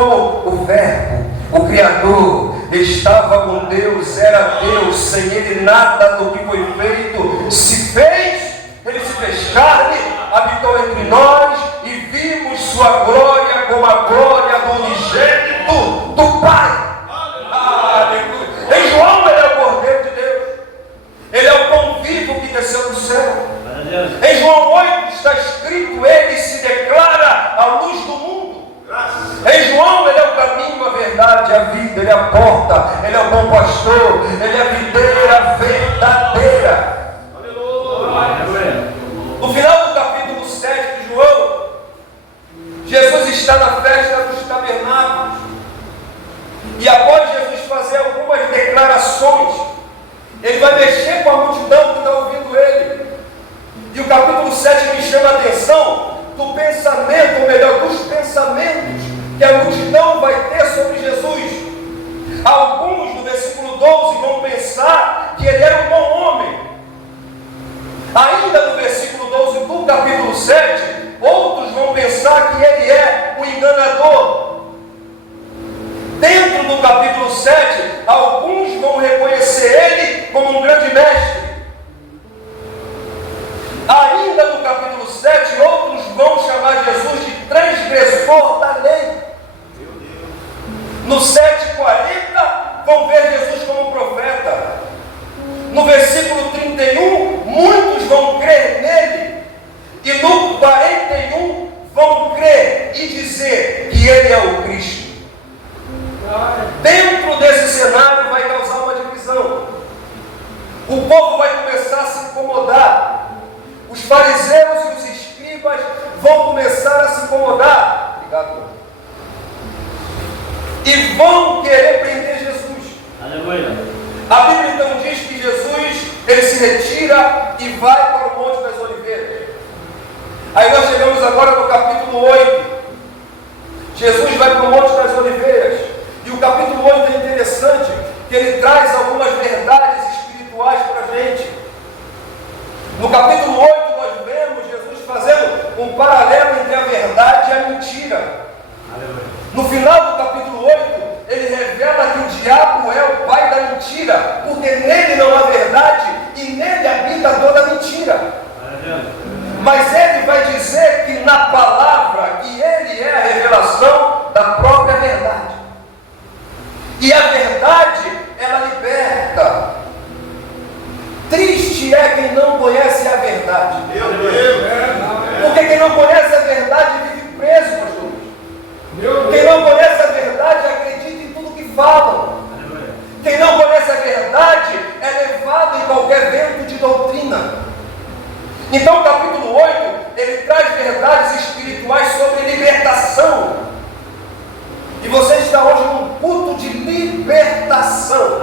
como o Verbo, o Criador, estava com Deus, era Deus, sem Ele nada do que foi feito se fez. Ele se fez carne, habitou entre nós e vimos sua glória como a glória do unigênito do Pai. Aleluia. Em João ele é o Cordeiro de Deus, ele é o pão vivo que desceu do céu. Em João 8 está escrito: ele se declara a luz do mundo. Em João ele é o caminho, a verdade, a vida, ele é a porta, ele é o bom pastor, ele é a videira verdadeira. No final do capítulo 7 de João, Jesus está na festa dos tabernáculos, e após Jesus fazer algumas declarações, ele vai mexer com a multidão que está ouvindo ele. E o capítulo 7 me chama a atenção do pensamento, ou melhor, dos pensamentos que a multidão vai ter sobre Jesus. Alguns, no versículo 12, vão pensar que ele era um bom homem. Ainda no versículo 12 do capítulo 7, outros vão pensar que ele é um enganador. Dentro do capítulo 7, alguns vão reconhecer ele como um grande mestre. Ainda no capítulo 7, outros vão chamar Jesus de transgressor da lei. No 7:40, vão ver Jesus como profeta. No versículo 31, muitos vão crer nele. E no 41, vão crer e dizer que ele é o Cristo. Dentro desse cenário vai causar uma divisão. O povo vai começar a se incomodar. Os fariseus e os escribas vão começar a se incomodar. Obrigado. E vão querer prender Jesus. Aleluia. A Bíblia então diz que Jesus, ele se retira e vai para o Monte das Oliveiras. Aí nós chegamos agora no capítulo 8. Jesus vai para o Monte das Oliveiras. E o capítulo 8 é interessante, que ele traz algumas verdades espirituais para a gente. No capítulo 8 nós vemos Jesus fazendo um paralelo entre a verdade e a mentira. No final do capítulo 8, ele revela que o diabo é o pai da mentira, porque nele não há verdade e nele habita toda a mentira. Mas ele vai dizer que na palavra, que ele é a revelação da própria verdade. E a verdade, ela liberta. Triste é quem não conhece a verdade. Porque quem não conhece a verdade vive preso, pastor. Quem não conhece a verdade acredita em tudo que falam. Quem não conhece a verdade é levado em qualquer vento de doutrina. Então o capítulo 8, ele traz verdades espirituais sobre libertação. E você está hoje num culto de libertação.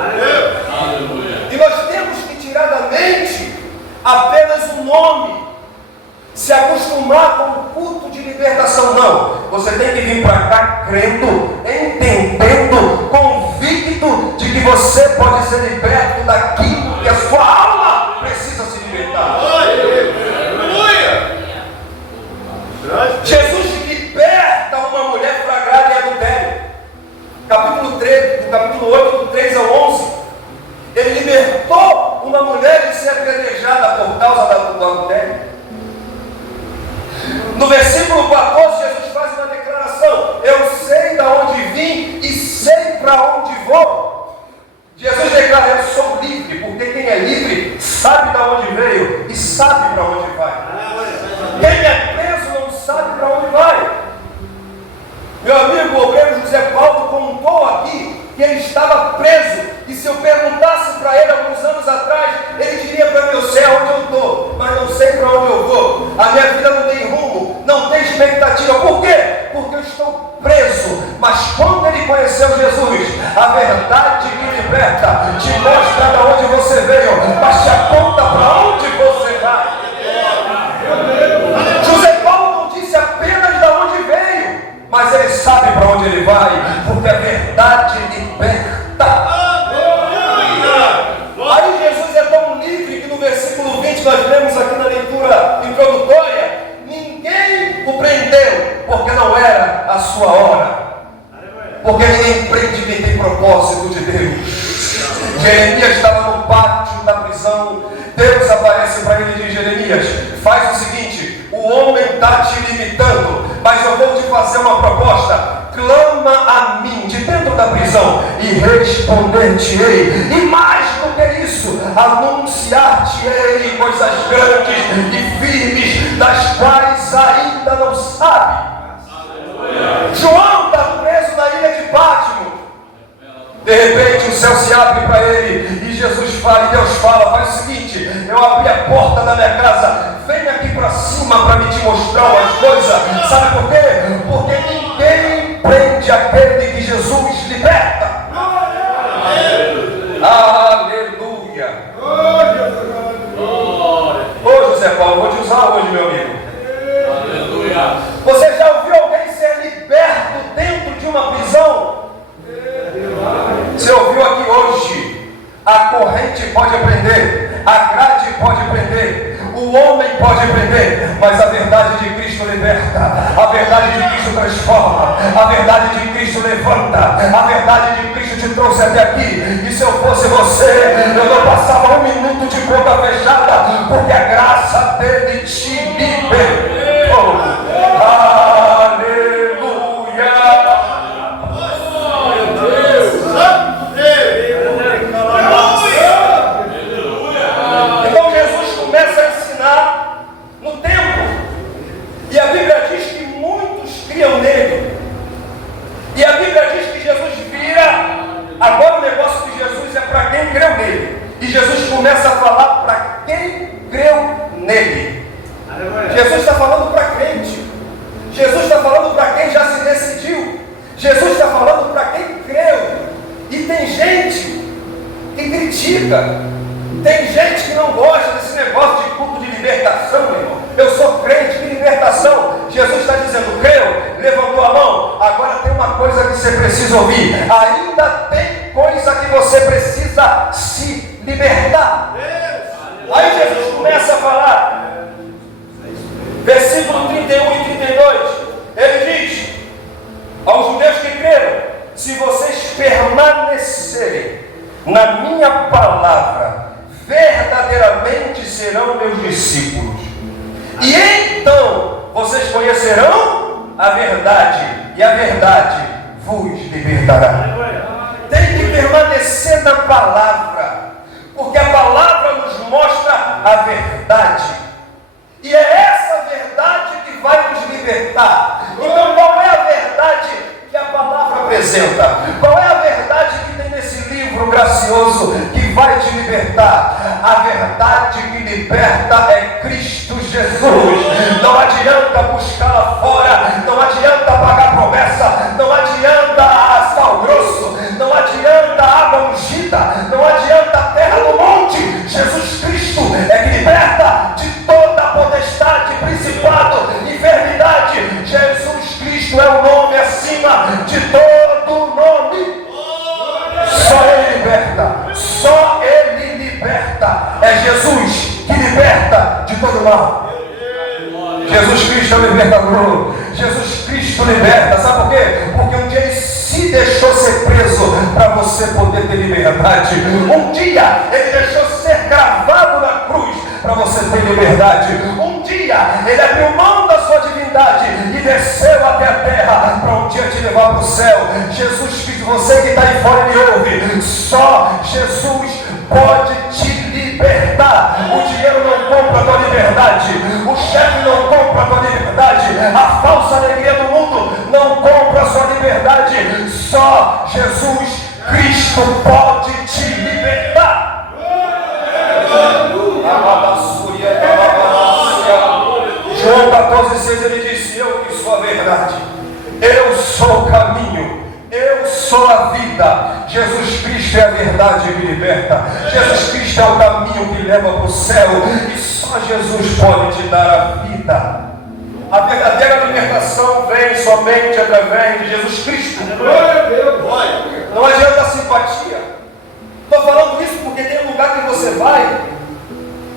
E nós temos que tirar da mente apenas o nome, se acostumar com o culto de libertação. Não, você tem que vir para cá crendo, entendendo, convicto de que você pode ser liberto daquilo que a sua alma precisa se libertar. Jesus liberta uma mulher flagrada em adultério. Capítulo 3, do capítulo 8, do 3 ao 11. Ele libertou uma mulher de ser apedrejada por causa do adultério. No versículo 14, Jesus faz uma declaração: eu sei de onde vim e sei para onde vou. Jesus declara: eu sou livre, porque quem é livre sabe de onde veio e sabe para onde vai. Quem é preso não sabe para onde vai. Meu amigo, o obreiro José Paulo contou aqui que ele estava preso, e se eu perguntasse para ele alguns anos atrás, ele diria para mim: eu sei aonde eu estou, mas não sei para onde eu vou. A minha vida não tem rumo, não tem expectativa. Por quê? Porque eu estou preso. Mas quando ele conheceu Jesus, a verdade que liberta te mostra de onde você veio, mas te aponta para onde você vai. José Paulo não disse apenas de onde veio, mas ele sabe para onde ele vai, porque a verdade liberta. Aí Jesus é tão livre que no versículo 20 nós vemos aqui na leitura introdutória: ninguém o prendeu, porque não era a sua hora. Porque ninguém prende quem tem propósito de Deus. Jeremias estava no pátio da prisão. Deus aparece para ele e diz: Jeremias, faz o seguinte, o homem está te limitando, mas eu vou te fazer uma proposta. Clama a mim de dentro da prisão e responder-te-ei. E mais do que isso, anunciar-te-ei coisas grandes e firmes, das quais ainda não sabe. João está preso na ilha de Pátimo. De repente o céu se abre para ele e Jesus fala, e Deus fala: faz o seguinte, eu abri a porta da minha casa, vem aqui para cima para me te mostrar umas coisas. Sabe por quê? Porque ninguém prende aquele que Jesus liberta. Aleluia. Ô José Paulo, vou te usar hoje, meu amigo. Aleluia. Você já ouviu alguém ser liberto dentro de uma prisão? Você ouviu aqui hoje? A corrente pode prender, a grade pode prender, o homem pode prender, mas a verdade de Cristo liberta, a verdade de Cristo transforma, a verdade de Cristo levanta, a verdade de Cristo te trouxe até aqui. E se eu fosse você, eu não passava um minuto de boca fechada, porque a graça dele te libertou. E a Bíblia diz que muitos criam nele. E a Bíblia diz que Jesus vira. Agora o negócio de Jesus é para quem creu nele. E Jesus começa a falar para quem creu nele. Jesus está falando para crente. Jesus está falando para quem já se decidiu. Jesus está falando para quem creu. E tem gente que critica. Tem gente que não gosta desse negócio de culto de libertação, meu irmão. Eu sou crente, que libertação. Jesus está dizendo: creu, levantou a mão. Agora tem uma coisa que você precisa ouvir. Ainda tem coisa que você precisa se libertar. Aí Jesus começa a falar, versículo 31 e 32. Ele diz aos judeus que creram: se vocês permanecerem na minha palavra, verdadeiramente serão meus discípulos. E então vocês conhecerão a verdade, e a verdade vos libertará. Tem que permanecer na palavra, porque a palavra nos mostra a verdade. E é essa verdade que vai nos libertar. Então qual é a verdade que a palavra apresenta? Qual é a verdade que tem nesse livro gracioso que vai te libertar? A verdade que liberta é Cristo Jesus. Não adianta buscar lá fora, não adianta pagar promessa, não adianta sal grosso, não adianta água ungida, não adianta a terra do monte. Jesus Cristo é que liberta de toda a potestade, principado, enfermidade. Jesus Cristo é o nome acima de todo nome. Só Ele liberta, só Ele liberta. É Jesus que liberta de todo mal. Jesus Cristo é o libertador. Jesus Cristo liberta. Sabe por quê? Porque um dia Ele se deixou ser preso para você poder ter liberdade. Um dia Ele deixou ser cravado na cruz para você ter liberdade. Um dia Ele abriu mão da sua divindade e desceu até a terra para um dia te levar para o céu. Jesus Cristo, você que está aí fora me ouve, só Jesus pode te libertar. O dinheiro não compra a tua liberdade, o chefe não compra a tua liberdade, a falsa alegria do mundo não compra a sua liberdade. Só Jesus Cristo pode te libertar. João 14,6 ele disse: eu que sou a verdade, eu sou o caminho, eu sou a vida. Jesus Cristo é a verdade que liberta. Jesus Cristo é o caminho que leva para o céu. E só Jesus pode te dar a vida. A verdadeira libertação vem somente através de Jesus Cristo. Não adianta a simpatia. Estou falando isso porque tem um lugar que você vai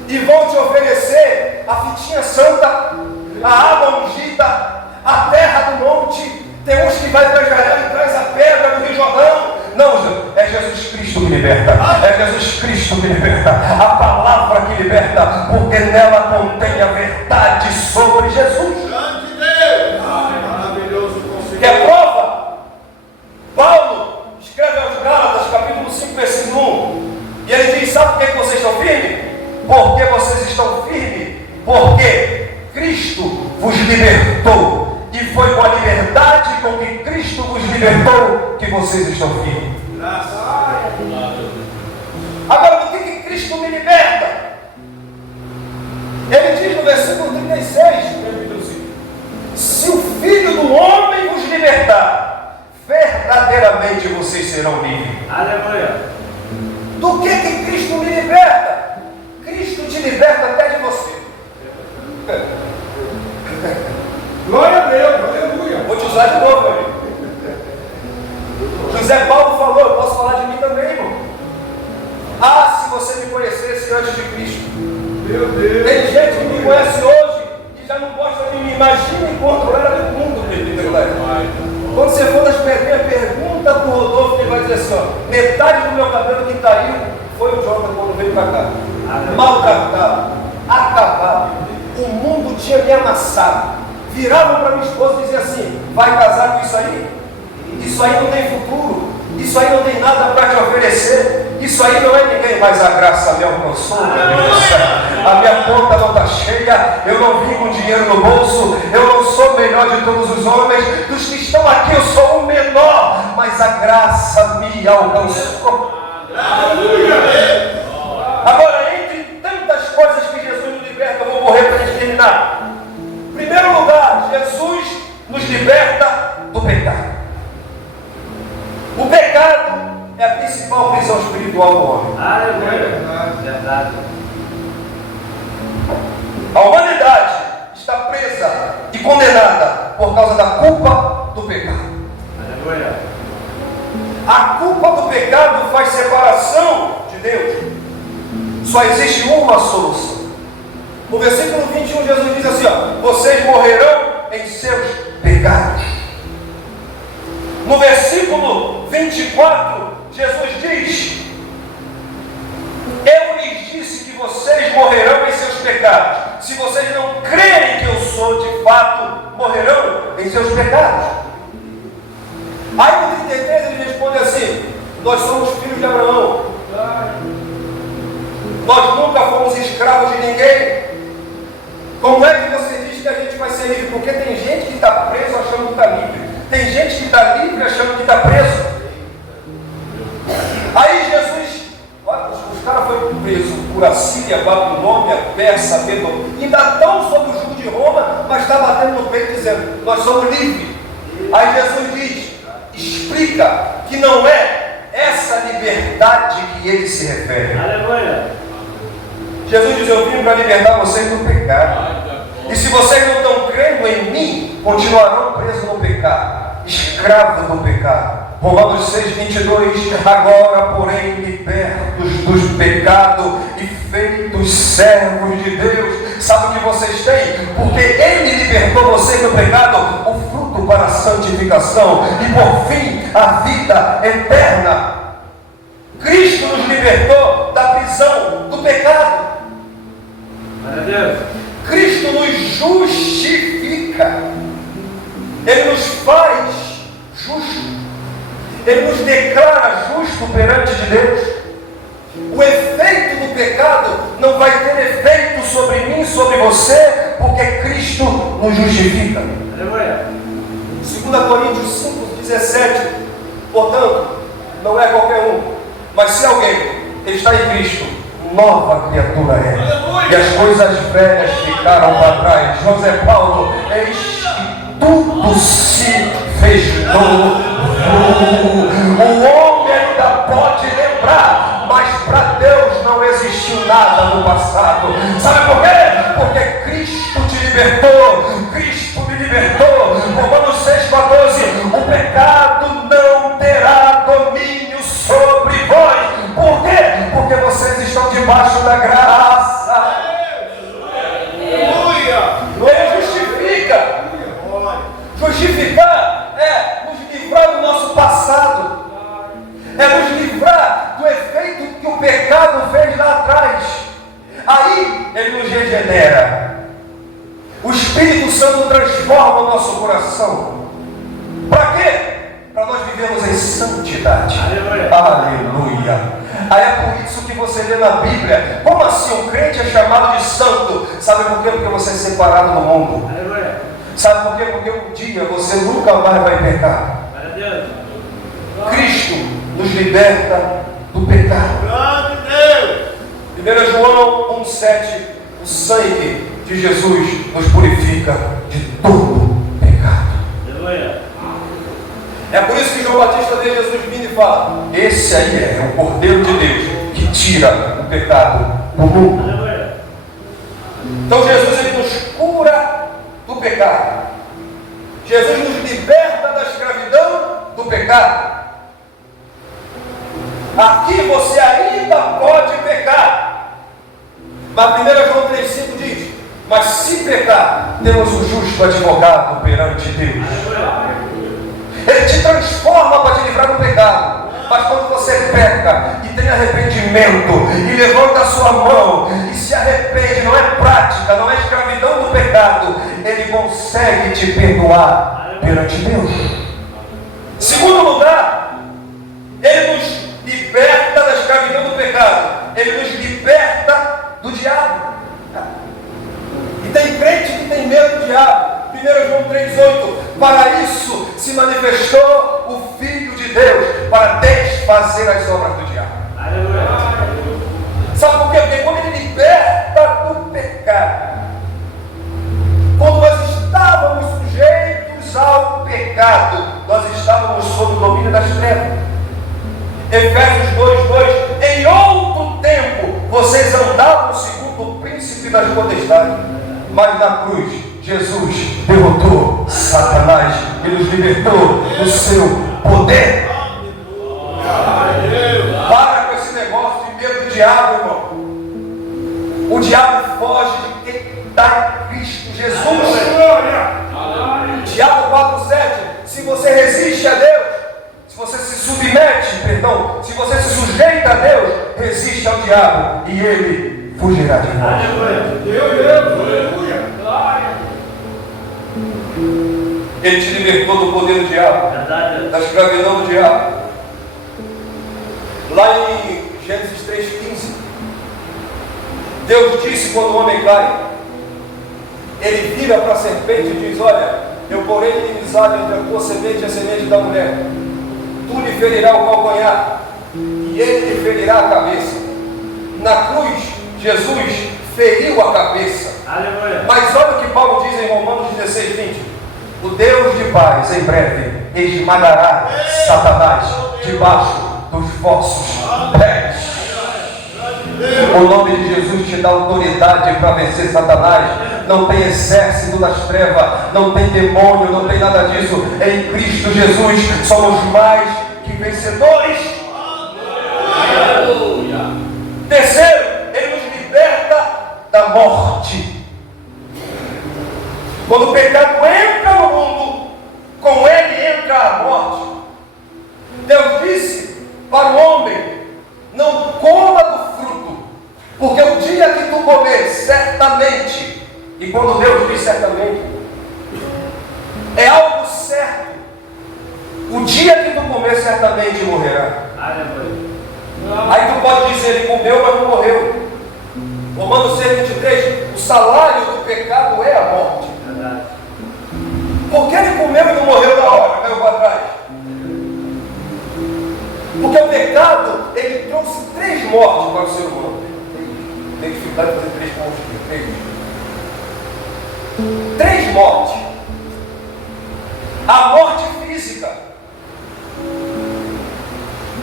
e vão te oferecer a fitinha santa, a água ungida, a terra do monte. Tem uns que vai para Israel e traz a pedra que liberta, é Jesus Cristo que liberta, a palavra que liberta, porque nela contém a verdade sobre Jesus. Quer prova? Paulo escreve aos Gálatas, capítulo 5, versículo 1, e ele diz: sabe por que vocês estão firmes? Porque vocês estão firmes, porque Cristo vos libertou, e foi com a liberdade com que Cristo vos libertou que vocês estão firmes. Agora, por que Cristo me liberta? Ele diz no versículo 36, se o Filho do Homem vos libertar, verdadeiramente vocês serão livres. Aleluia. Do que Cristo me liberta? Cristo te liberta até de você. Glória a Deus, aleluia. Vou te usar de novo, meu amigo. José Paulo falou, eu posso falar de mim também, irmão. Ah, se você me conhecesse antes de Cristo. Meu Deus. Tem gente que me conhece hoje e já não gosta de mim. Imagina enquanto eu era do mundo, meu. Quando você for nas pedrinhas, pergunta para o Rodolfo, que ele vai dizer assim: ó, metade do meu cabelo que caiu foi o Jonathan quando veio para cá. Maltratado, acabado. O mundo tinha me amassado. Viravam para minha esposa e diziam assim: vai casar com isso aí? Isso aí não tem futuro. Isso aí não tem nada para te oferecer. Isso aí não é ninguém. Mas a graça me alcançou, meu Deus. A minha conta não está cheia. Eu não vim com dinheiro no bolso. Eu não sou o melhor de todos os homens. Dos que estão aqui eu sou o menor. Mas a graça me alcançou. Agora, entre tantas coisas que Jesus nos liberta, eu vou correr para terminar. Em primeiro lugar, Jesus nos liberta do pecado. O pecado é a principal prisão espiritual do homem. Aleluia. Verdade. A humanidade está presa e condenada por causa da culpa do pecado. Aleluia. A culpa do pecado faz separação de Deus. Só existe uma solução. No versículo 21, Jesus diz assim: ó, vocês morrerão em seus pecados. No versículo 24, Jesus diz: eu lhes disse que vocês morrerão em seus pecados. Se vocês não crerem que eu sou, de fato, morrerão em seus pecados. Aí no 33 ele responde assim: nós somos filhos de Abraão. Nós nunca fomos escravos de ninguém. Como é que você diz que a gente vai ser livre? Porque tem gente que está preso achando que está livre. Tem gente que está livre achando que está preso. Aí Jesus, os caras foram presos por Assíria, Babilônia, Persa, Medo. Ainda estão sob o jugo de Roma, mas está batendo no peito dizendo: nós somos livres. Aí Jesus diz, explica que não é essa liberdade que ele se refere. Aleluia. Jesus diz: eu vim para libertar vocês do pecado. E se vocês não estão crendo em mim, continuarão presos no pecado, escravos do pecado. Romanos 6, 22, agora, porém, libertos do pecado e feitos servos de Deus. Sabe o que vocês têm? Porque Ele libertou vocês do pecado, o fruto para a santificação e, por fim, a vida eterna. Cristo nos libertou da prisão do pecado. Glória a Deus. Cristo nos justifica. Ele nos faz justos. Ele nos declara justo perante de Deus. O efeito do pecado não vai ter efeito sobre mim, sobre você, porque Cristo nos justifica. Aleluia. 2 Coríntios 5, 17. Portanto, não é qualquer um, mas se alguém está em Cristo, nova criatura é. Aleluia. E as coisas velhas ficaram para trás. José Paulo, eis que tudo se fez novo. O homem ainda pode lembrar, mas para Deus não existiu nada no passado. Sabe por quê? Porque Cristo te libertou. Cristo me libertou. Romanos 6,14. O pecado não terá domínio sobre vós. Por quê? Porque vocês estão debaixo da graça. Ele justifica. Justificar é nos livrar do nosso passado, é nos livrar do efeito pecado fez lá atrás. Aí Ele nos regenera. O Espírito Santo transforma o nosso coração. Para quê? Para nós vivermos em santidade. Aleluia. Aí é por isso que você lê na Bíblia. Como assim um crente é chamado de santo? Sabe por quê? Porque você é separado do mundo. Sabe por quê? Porque um dia você nunca mais vai pecar. Cristo nos liberta do pecado. 1 João 1,7. O sangue de Jesus nos purifica de todo pecado. É por isso que João Batista vê Jesus vindo e fala: esse aí é o Cordeiro de Deus que tira o pecado do mundo. Então Jesus ele nos cura do pecado. Jesus nos liberta da escravidão do pecado. Aqui você ainda pode pecar. Mas 1 João 3,5 diz: mas se pecar, temos um justo advogado perante Deus. Ele te transforma para te livrar do pecado. Mas quando você peca e tem arrependimento e levanta a sua mão e se arrepende, não é prática, não é escravidão do pecado, Ele consegue te perdoar perante Deus. Segundo lugar, Ele nos liberta da escravidão do pecado. Ele nos liberta do diabo. E tem crente que tem medo do diabo. 1 João 3,8. Para isso se manifestou o Filho de Deus, para desfazer as obras do diabo. Sabe por quê? Porque quando Ele liberta do pecado, quando nós estávamos sujeitos ao pecado, nós estávamos sob o domínio das trevas. Efésios 2,2. Em outro tempo vocês andavam segundo o príncipe das potestades, mas na cruz Jesus derrotou Satanás e nos libertou do seu poder. Para com esse negócio de medo do diabo, irmão. O diabo foge de quem está em Cristo Jesus. Tiago 4,7. Se você resiste a Deus, se você se submete, perdão, se você se sujeita a Deus, resiste ao diabo e ele fugirá de nós. Ele te libertou do poder do diabo, da escravidão do diabo. Lá em Gênesis 3,15, Deus disse quando o homem cai, Ele vira para a serpente e diz: olha, eu porei inimizade entre a tua semente e a semente da mulher. Tu lhe ferirá o calcanhar e ele lhe ferirá a cabeça. Na cruz, Jesus feriu a cabeça. Aleluia. Mas olha o que Paulo diz em Romanos 16:20. O Deus de paz, em breve, esmagará Satanás debaixo dos vossos pés. O nome de Jesus te dá autoridade para vencer Satanás. Não tem exército das trevas, não tem demônio, não tem nada disso. Em Cristo Jesus somos mais que vencedores. Aleluia. Terceiro, Ele nos liberta da morte. Quando o pecado entra no mundo, com ele entra a morte. Deus disse para o homem: não coma do fruto, porque o dia que tu comer, certamente, e quando Deus diz certamente, é algo certo. O dia que tu comer, certamente morrerá. Aí tu pode dizer: ele comeu, mas não morreu. Romanos 6:23, o salário do pecado é a morte. Por que ele comeu e não morreu na hora, caiu para trás? Porque o pecado, ele trouxe 3 mortes para o ser humano. Tem dificuldade de fazer 3 mortes. 3 mortes. A morte física.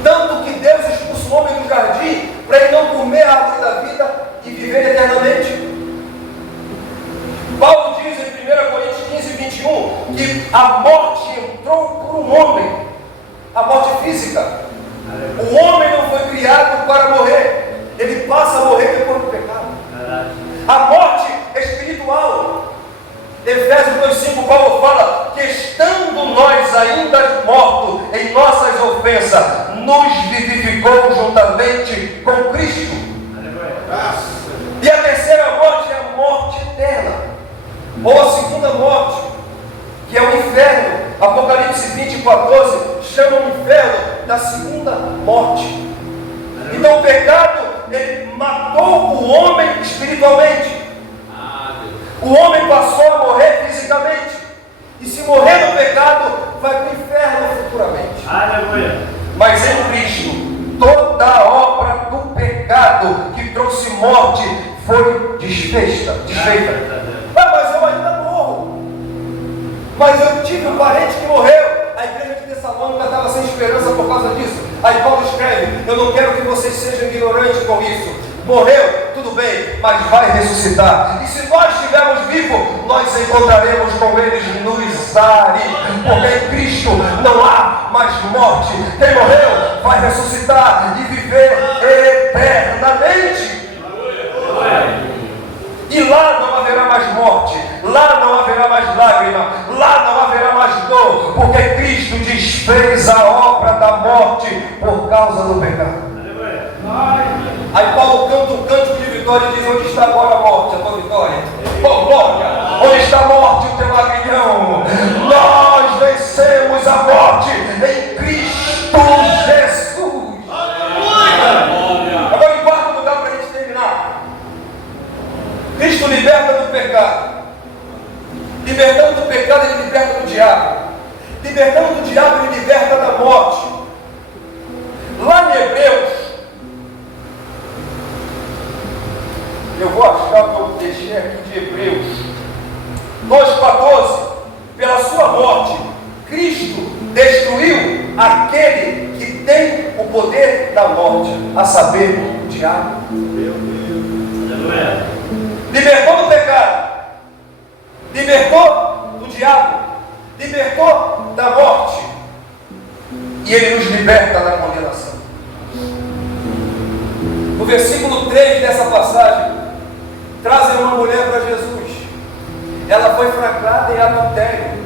Tanto que Deus expulsou o homem do jardim para ele não comer a árvore da vida e viver eternamente. Paulo diz em 1 Coríntios 15:21 que a morte entrou por um homem, a morte física. O homem não foi criado para morrer, ele passa a morrer depois do pecado. A morte espiritual. Efésios 2:5, Paulo fala que estando nós ainda mortos em nossas ofensas, nos vivificou juntamente com Cristo. 14, chama o inferno da segunda morte. Então o pecado, ele matou o homem espiritualmente. O homem passou a morrer fisicamente. E se morrer no pecado, vai para o inferno futuramente. Aleluia. Mas em Cristo, toda a obra do pecado que trouxe morte foi desfeita. Mas eu ainda morro. Mas eu tive um parente que morreu. A igreja de Tessalônica estava sem esperança por causa disso. Aí Paulo escreve: eu não quero que vocês sejam ignorantes com isso. Morreu, tudo bem, mas vai ressuscitar. E se nós estivermos vivos, nós encontraremos com eles nos ares. Porque em Cristo não há mais morte. Quem morreu vai ressuscitar e viver eternamente. E lá não haverá mais morte, lá não haverá mais lágrima, lá não haverá mais dor, porque Cristo desfez a obra da morte por causa do pecado. Aí Paulo canta um cântico de vitória e diz: onde está agora a morte, a tua vitória? Oh glória! Onde está a morte, o teu aguilhão? Nós vencemos a morte em Cristo Jesus. Agora em quarto lugar, para a gente terminar, Cristo liberta do pecado. Libertando do pecado, ele liberta do diabo. Libertando do diabo, ele liberta da morte. Lá em Hebreus, eu vou achar o que eu deixei aqui de Hebreus 2,14. Pela sua morte, Cristo destruiu aquele que tem o poder da morte, a saber, o diabo. Libertou do pecado, libertou do diabo, libertou da morte, e ele nos liberta da condenação. No versículo 3 dessa passagem, trazem uma mulher para Jesus. Ela foi flagrada em adultério.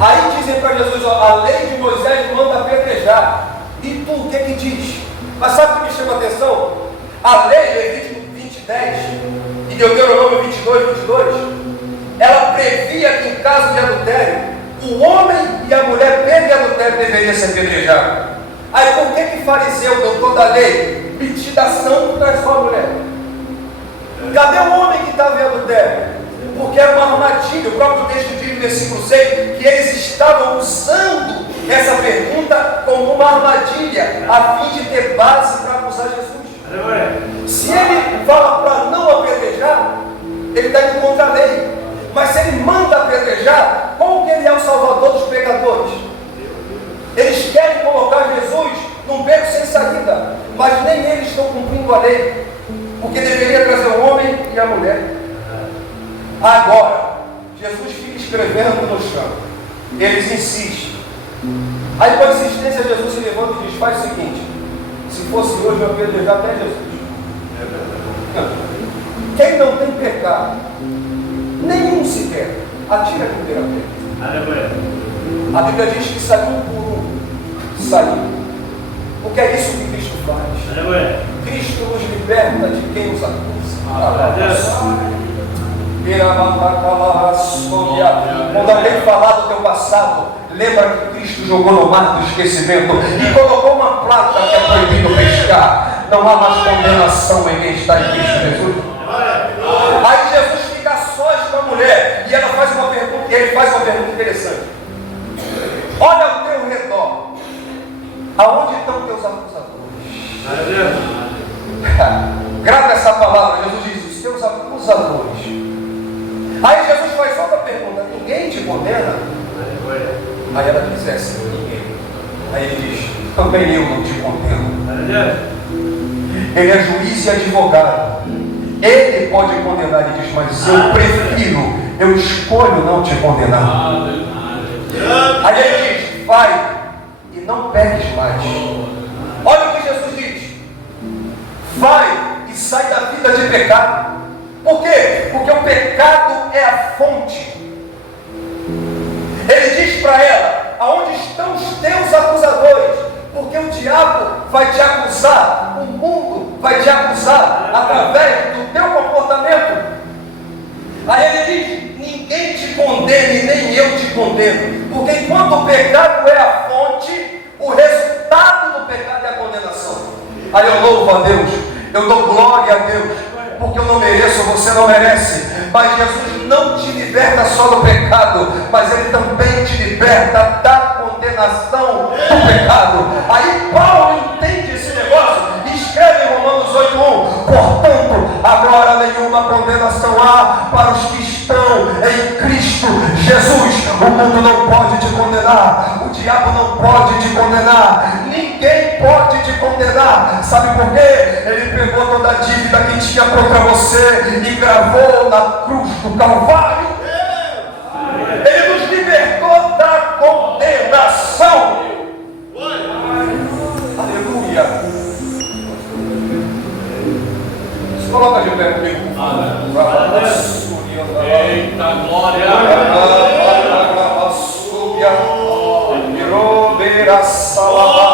Aí dizem para Jesus: ó, a lei de Moisés manda apedrejar. E tu, o que que diz? Mas sabe o que me chama a atenção? A lei, Levítico 20:10 e Deuteronômio 22:22, ela previa que em caso de adultério, o homem e a mulher pego em adultério deveriam ser apedrejados. Aí por que fariseu, doutor da lei, mitigação traz só a mulher? Cadê o homem que estava em adultério? Porque era uma armadilha. O próprio texto diz no versículo 6 que eles estavam usando essa pergunta como uma armadilha, a fim de ter base para acusar Jesus. Se ele fala para não apedrejar, ele está indo contra a lei. Mas se ele manda apedrejar, como que ele é o salvador dos pecadores? Eles querem colocar Jesus num beco sem saída, mas nem eles estão cumprindo a lei, porque deveria trazer o homem e a mulher. Agora, Jesus fica escrevendo no chão, eles insistem. Aí com a insistência, Jesus se levanta e diz: faz o seguinte, se fosse hoje eu apedrejar até Jesus. Quem não tem pecado, nenhum sequer, atira a primeira pedra. A Bíblia diz que saiu um por um. Saiu. Porque é isso que Cristo faz. Cristo nos liberta de quem nos acusa. Quando alguém falar do teu passado, lembra que Cristo jogou no mar do esquecimento e colocou uma placa que é proibido pescar. Não há mais condenação em quem está em Cristo Jesus. Aí Jesus fica a sós com a mulher e ela faz uma pergunta, e ele faz uma pergunta interessante. Olha ao teu redor, aonde estão teus acusadores? Grava essa palavra. Jesus diz: os teus acusadores. Aí Jesus faz outra pergunta: ninguém te condena? Aí ela diz: é sim, ninguém. Aí ele diz: também eu não te condeno. Ele é juiz e advogado. Ele pode condenar. Ele diz: mas eu prefiro, eu escolho não te condenar. Aí ele diz: vai e não peques mais. Olha o que Jesus diz: vai e sai da vida de pecado. Por quê? Porque o pecado é a fonte. Ele diz para ela: aonde estão os teus acusadores? Porque o diabo vai te acusar, o mundo vai te acusar através do teu comportamento. Aí ele diz: ninguém te condene, nem eu te condeno. Porque enquanto o pecado é a fonte, o resultado do pecado é a condenação. Aí eu louvo a Deus, eu dou glória a Deus, porque eu não mereço, você não merece. Mas Jesus não te liberta só do pecado, mas Ele também te liberta da condenação do pecado. Aí Paulo entende esse negócio e escreve em Romanos 8:1: portanto, agora nenhuma condenação há para os que estão em Cristo Jesus. O mundo não pode te condenar, o diabo não pode te condenar, ninguém pode te condenar. Sabe por quê? Ele pegou toda a dívida que tinha contra você e gravou na cruz do Calvário. Ele nos libertou da condenação. Aleluia. Se coloca de pé comigo. Eita glória! Salva.